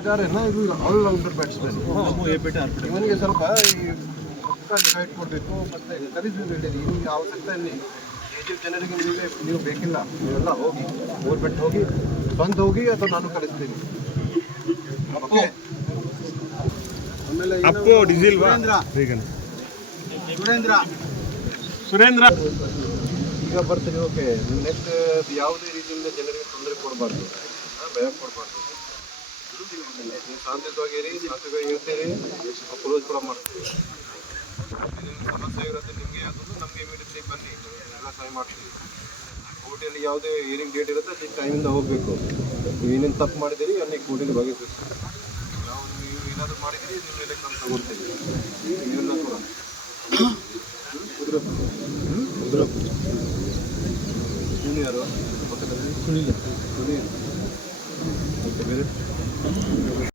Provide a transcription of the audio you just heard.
ಇದು allrounder batsman. ಇವನಿಗೆ ಸ್ವಲ್ಪ ಈ ಹೈಟ್ ಕೊಡಬೇಕು ಮತ್ತೆ ಕಲಿಸಬೇಕು. ನಿಮಗೆ ಅವಶ್ಯಕತೆ ಇಲ್ಲಿ ಈಜಿಪ್ಟ್ ಜನರಿಗೆ ನೀವು ಬೇಕಿಲ್ಲ, ನೀವೆಲ್ಲ ಹೋಗಿ ಗೋರ್ಮೆಂಟ್ ಹೋಗಿ ಬಂದು ಹೋಗಿ ಅಥವಾ ನಾನು ಕಲಿಸ್ತೀನಿ. ಓಕೆ. ಆಮೇಲೆ ಸುರೇಂದ್ರ ಈಗ ಬರ್ತೀನಿ. ಓಕೆ, ನೆಕ್ಸ್ಟ್ ಯಾವುದೇ ರೀತಿಯಿಂದ ಜನರಿಗೆ ತೊಂದರೆ ಕೊಡಬಾರ್ದು, ಭಯ ಕೊಡಬಾರ್ದು. ನೀವು ಶಾಂತಿಯುತವಾಗಿರಿ, ಶಾಂತಿಯುತವಾಗಿ ಇರ್ತೀರಿ, ಕ್ಲೋಸ್ ಕೂಡ ಮಾಡ್ತೀವಿ. ಸಮಸ್ಯೆ ಇರುತ್ತೆ ನಿಮಗೆ, ಅದನ್ನು ನಮಗೆ ಇಮಿಡಿಯೇಟ್ಲಿ ಬನ್ನಿ, ಎಲ್ಲ ಸಹಾಯ ಮಾಡ್ತೀವಿ. ಕೋರ್ಟಲ್ಲಿ ಯಾವುದೇ ಹಿಯರಿಂಗ್ ಡೇಟ್ ಇರುತ್ತೆ ಅದಕ್ಕೆ ಟೈಮಿಂದ ಹೋಗಬೇಕು. ನೀವು ಏನೇನು ತಪ್ಪು ಮಾಡಿದ್ದೀರಿ ಅಲ್ಲಿ ಕೋರ್ಟಿಗೆ ಬಗೆಹರಿಸ್ತೀವಿ. ನೀವು ಏನಾದರೂ ಮಾಡಿದ್ದೀರಿ ನಿಮ್ಮ ಮೇಲೆ ನಾನು ತಗೊಳ್ತೀವಿ. ನೀವೆಲ್ಲ ಕೂಡ ಸುನಿ ಯಾರು ಪಕ್ಕದಲ್ಲಿ ಸುನಿ ಓಕೆ ಬೇರೆ